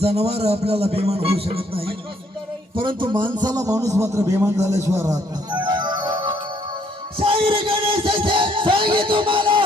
जनावर आपल्याला बेमान होऊ शकत नाही, परंतु माणसाला माणूस मात्र बेमान झाल्याशिवाय राहत नाही. शाहीर गणेश सांगे तुम्हाला